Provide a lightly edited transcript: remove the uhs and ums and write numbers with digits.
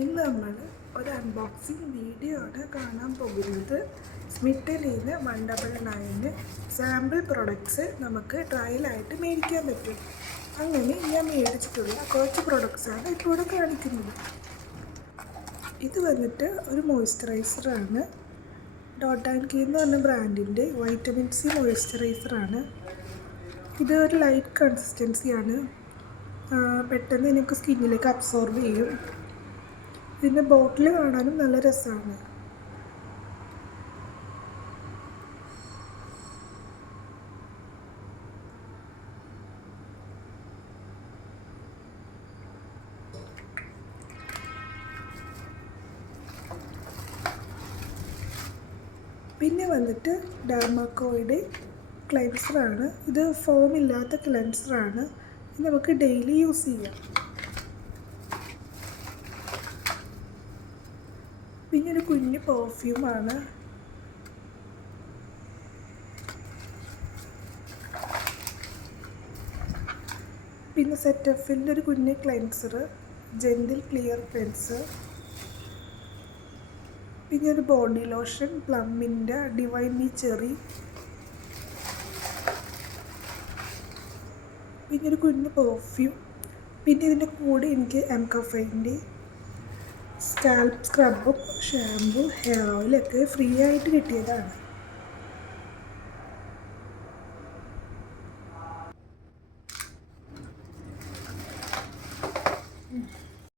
ഇന്ന് നമ്മൾ ഒരു അൺബോക്സിങ് വീഡിയോ ആണ് കാണാൻ പോകുന്നത്. സ്മിറ്റനിൽ നിന്ന് 199 സാമ്പിൾ പ്രൊഡക്ട്സ് നമുക്ക് ട്രയലായിട്ട് മേടിക്കാൻ പറ്റും. അങ്ങനെ ഞാൻ മേടിച്ചിട്ടുള്ള കുറച്ച് പ്രൊഡക്ട്സാണ് ഇപ്പോൾ ഇവിടെ കാണിക്കുന്നത്. ഇത് വന്നിട്ട് ഒരു മോയ്സ്ചറൈസറാണ്. ഡോട്ട് ആൻഡ് കീ എന്ന് പറഞ്ഞ ബ്രാൻഡിൻ്റെ വൈറ്റമിൻ സി മോയ്സ്ചറൈസറാണ്. ഇത് ഒരു ലൈറ്റ് കൺസിസ്റ്റൻസിയാണ്. പെട്ടെന്ന് എനിക്ക് സ്കിന്നിലേക്ക് അബ്സോർബ് ചെയ്യും. ഇതിൻ്റെ ബോട്ടിൽ കാണാനും നല്ല രസമാണ്. പിന്നെ വന്നിട്ട് ഡെർമാക്കോയുടെ ക്ലെൻസറാണ്. ഇത് ഫോം ഇല്ലാത്ത ക്ലെൻസറാണ്. ഇത് നമുക്ക് ഡെയിലി യൂസ് ചെയ്യാം. പിന്നെ ഒരു കുഞ്ഞ് പെർഫ്യൂമാണ്. പിന്നെ സെറ്റഫിൻ്റെ ഒരു കുഞ്ഞ് ക്ലെൻസർ, ജെന്റിൽ ക്ലിയർ ക്ലെൻസർ. പിന്നെ ഒരു ബോഡി ലോഷൻ പ്ലമ്മിൻ്റെ ഡിവൈൻ മീ ചെറി. പിന്നെ ഒരു കുഞ്ഞ് പെർഫ്യൂം. പിന്നെ ഇതിൻ്റെ കൂടെ എനിക്ക് എംകഫൈൻ്റെ സ്കാൽപ്പ് സ്ക്രബും ഷാമ്പു ഹെയർ ഓയിലൊക്കെ ഫ്രീ ആയിട്ട് കിട്ടിയതാണ്.